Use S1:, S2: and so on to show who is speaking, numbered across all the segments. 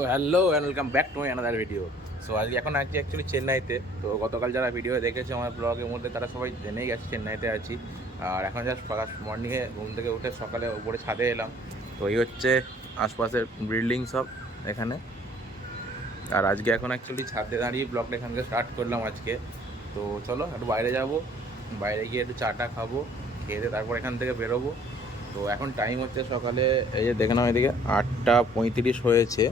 S1: So hello and welcome back to my another video so আজকে এখন আছি actually চেন্নাইতে। তো গতকাল যারা ভিডিও দেখেছে আমার ব্লগের মধ্যে, তারা সবাই জেনেই গেছে চেন্নাইতে আছি। আর এখন জাস্ট ফার্স্ট মর্নিংয়ে ঘুম থেকে উঠে সকালে উপরে ছাদে এলাম। তো এই হচ্ছে আশপাশের বিল্ডিং সব এখানে। আর আজকে এখন অ্যাকচুয়ালি ছাদে দাঁড়িয়ে ব্লগটা এখানকে স্টার্ট করলাম আজকে। তো চলো, একটু বাইরে যাব। বাইরে গিয়ে একটু চাটা খাব, খেয়ে তারপর এখান থেকে বেরোবো। তো এখন টাইম হচ্ছে সকালে, এই যে দেখে নাও এদিকে, আটটা পঁয়ত্রিশ হয়েছে।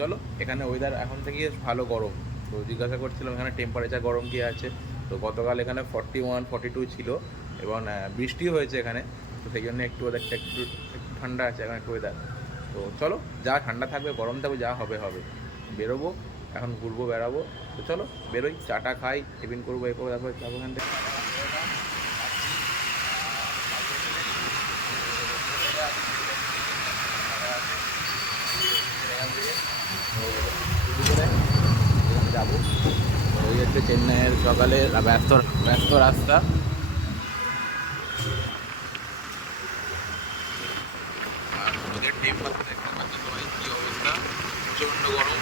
S1: চলো এখানে ওয়েদার এখন থেকে ভালো গরম। তো জিজ্ঞাসা করছিলাম এখানে টেম্পারেচার গরম কি আছে? তো গতকাল এখানে ফর্টি ওয়ান ফর্টি টু ছিল এবং আহ, বৃষ্টিও হয়েছে এখানে তো সেই জন্য একটু ওদেরটা একটু একটু ঠান্ডা আছে এখন একটু ওয়েদার তো চলো যা ঠান্ডা থাকবে গরম থাকবে যা হবে হবে। বেরোবো এখন ঘুরবো বেড়াবো। তো চলো বেরোই চাটা খাই টিফিন করব এ করব তারপর যাব এখান থেকে। যাব। ওই হচ্ছে চেন্নাইয়ের সকালে ব্যস্ত ব্যস্ত রাস্তা। আর অবস্থা? প্রচণ্ড গরম।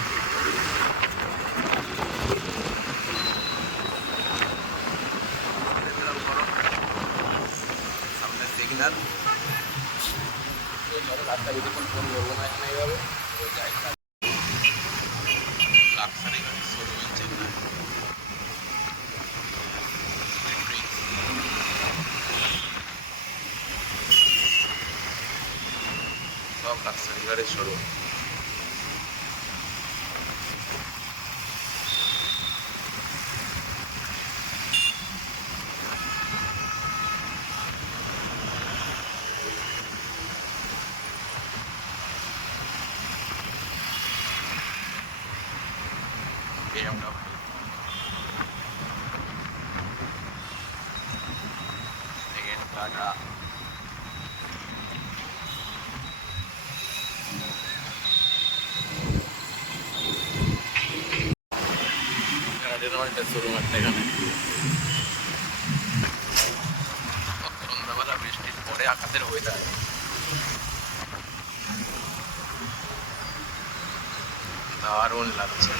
S1: রাস্তা বেশিক্ষণ ফোন করব না এখানে এইভাবে। যাই। ઝાડે છોડવા damn no. Nigga, knock it off. Tata. Showroom একটা এখানে সন্ধ্যাবেলা বৃষ্টির পরে আকাশের ওয়েদার দারুণ লাগছে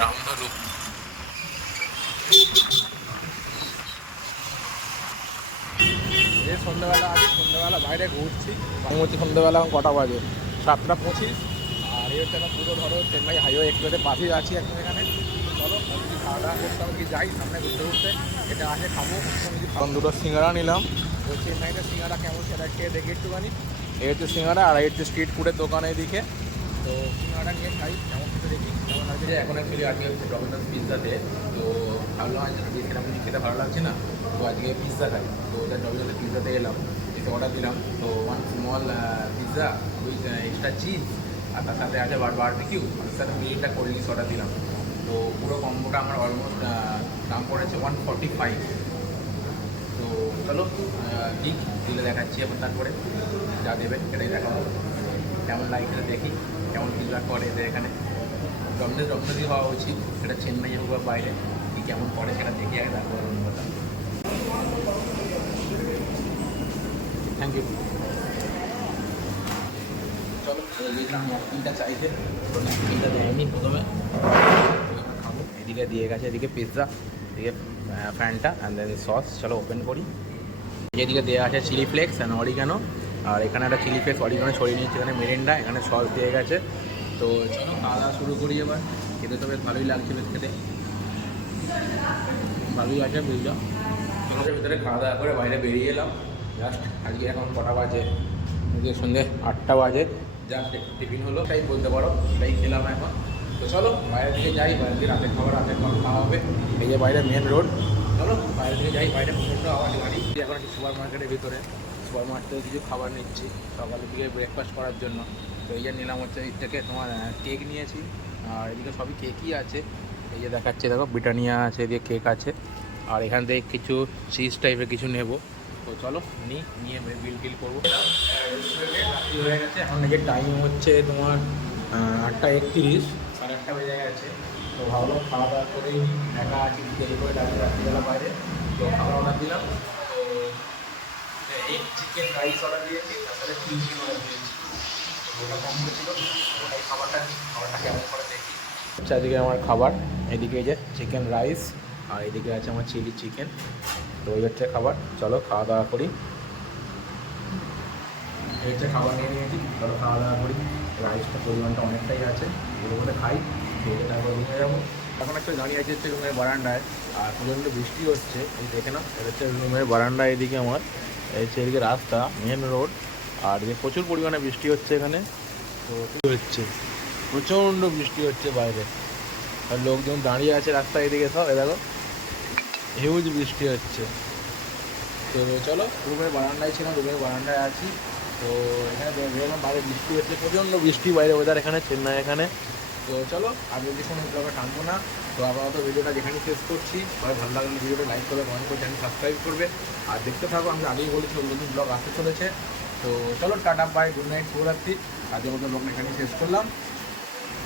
S1: রামধনু এই সন্ধ্যাবেলা আগে বাইরে ঘুরছি। আমি হচ্ছে সন্ধ্যাবেলা এখন কটা বাজে? সাতটা পঁচিশ। আর এই হচ্ছে পুরো ধরো চেন্নাই হাইওয়ে এক্সপ্রেসের পাশেই আছি এখন এখানে। চলো যদি খাওয়া দাওয়া করতে কি যাই সামনে ঘুরতে ঘুরতে। এটা আসে খাব এখন দুটো সিঙ্গারা নিলাম। তো চেন্নাইতে সিঙ্গারা কেমন সেটা খেয়ে দেখি একটুখানি। এই হচ্ছে সিঙ্গারা আর এই হচ্ছে স্ট্রিট ফুডের দোকান এদিকে। তো সিঙ্গারা নিয়ে খাই কেমন খেতে দেখি। কেমন লাগছে? এখন অ্যাকচুয়ালি আজকে হচ্ছে ডমিনোস পিৎজা ডে তো ভাবলাম আজ আজকে সেরকম কিছু খেতে ভালো লাগছে না তো আজকে পিৎজা খাই। তো ওটা ডমিনোসের পিৎজাতে এলাম। অর্ডার দিলাম। তো one small pizza with extra cheese আর তার সাথে আছে বার বারবিকিউ আর সাথে মিলটা কোল্ড ড্রিঙ্কস অর্ডার দিলাম। তো পুরো কম্বোটা আমার অলমোস্ট দাম পড়েছে ওয়ান ফর্টি ফাইভ তো চলো ঠিক দিলে দেখাচ্ছি আবার তারপরে। যা দেবে সেটাই দেখাবো। কেমন লাগে সেটা দেখি, কেমন ফিডব্যাক করে এদের এখানে। ডমনে ডমনেরই হওয়া উচিত। সেটা চেন্নাই হোক বা বাইরে, কি কেমন করে সেটা দেখি আগে, তারপর কথা। থ্যাংক ইউ চলো দেখলাম ন্যাপকিনটা চাইছে তো ন্যাপকিনটা দেয়নি প্রথমে। এদিকে দিয়ে গেছে, এদিকে পিৎজা এদিকে ফ্যানটা অ্যান্ড সস চলো ওপেন করি। এদিকে দেওয়া আছে চিলি ফ্লেক্স অ্যান্ড অরিগানো আর এখানে একটা চিলি ফ্লেক্স অরিগানো ছড়িয়ে নিয়েছে, এখানে মেরেন্ডা এখানে সস দিয়ে গেছে। তো চলো, খাওয়া দাওয়া শুরু করি এবার। খেতে তো বেশ ভালোই লাগছে বেশ খেতে। ভালোই আছে বুঝলো তোমাদের ভিতরে খাওয়া দাওয়া করে বাইরে বেরিয়ে এলাম। জাস্ট আজকে এখন কটা বাজে? আজকে সন্ধ্যে আটটা বাজে। জাস্ট টিফিন হলো তাই বলতে পারো তাই খেলাম এখন। তো চলো, বাইরের দিকে যাই, বাইরের দিকে রাতের খাবার রাতের খাবার খাওয়া হবে। এই যে বাইরে মেন রোড চলো বাইরে দিকে যাই, বাইরে প্রচণ্ড আওয়াজ গাড়ি। এখন একটি সুপার মার্কেটের ভিতরে। সুপার মার্কেট কিছু খাবার নিচ্ছি সকালের দিকে ব্রেকফাস্ট করার জন্য। তো এই যে নিলাম হচ্ছে, এই থেকে তোমার কেক নিয়েছি। আর এদিকে সবই কেকই আছে। এই যে দেখাচ্ছে, দেখো ব্রিটানিয়া আছে, এদিকে কেক আছে। আর এখান থেকে কিছু চিজ টাইপের কিছু নেব। তো চলো নিই নিয়ে বিল টিল করব। রাত্রি হয়ে গেছে, এখন নাকি টাইম হচ্ছে তোমার আটটা একত্রিশ, সাড়ে আটটা বেজে গেছে। তো ভাবলাম খাওয়া দাওয়া করেই একা আছি দেরি করে লাগবে রাত্রিবেলা বাইরে। তো খাবার অর্ডার দিলাম। তো এক চিকেন রাইস অর্ডার দিয়েছি, তারপরে চিকেন অর্ডার দিয়েছি। ওটা কম হয়েছিল? ওটাই খাবারটা খাবারটা কেমন করে দেখি। হচ্ছে আজকে আমার খাবার, এদিকে যে চিকেন রাইস আর এদিকে আছে আমার চিলি চিকেন তো এই হচ্ছে খাবার, চলো খাওয়া দাওয়া করি। হচ্ছে খাবার নিয়ে নিয়েছি, চলো খাওয়া দাওয়া করি। রাইসটা পরিমাণটা অনেকটাই আছে, এগুলো করে খাই, খেয়ে তারপর রুমে যাব। এখন একটা দাঁড়িয়ে আছে হচ্ছে রুমের বারান্দায়, আর প্রচণ্ড বৃষ্টি হচ্ছে, এই দেখে না এটা হচ্ছে রুমের বারান্দায় এদিকে আমার, এই হচ্ছে এদিকে রাস্তা মেন রোড আর যে প্রচুর পরিমাণে বৃষ্টি হচ্ছে এখানে। তো হচ্ছে? প্রচণ্ড বৃষ্টি হচ্ছে বাইরে। আর লোকজন দাঁড়িয়ে আছে রাস্তায় এদিকে, সব এ দেখো। হিউজ বৃষ্টি হচ্ছে। তো চলো রুমের বারান্দায় ছিলাম রুমের বারান্দায় আছি। তো এখানে বেরোলাম বাইরে বৃষ্টি হচ্ছে, প্রচণ্ড বৃষ্টি, বাইরে ওয়েদার এখানে, চেন্নাই এখানে। তো চলো, আর যদি কোনো ব্লগে টানবো না, তো আপাতত ভিডিওটা যেখানে শেষ করছি। সবাই ভালো লাগলে ভিডিওটা লাইক করবে কমেন্ট করে চ্যানেল সাবস্ক্রাইব করবে। আর দেখতে থাকো, আমি আগেই বলেছি নতুন ব্লগ আসতে চলেছে। তো চলো, টাটা বাই গুড নাইট শুভরাত্রি। আজকের মতো ব্লগটা এখানে শেষ করলাম।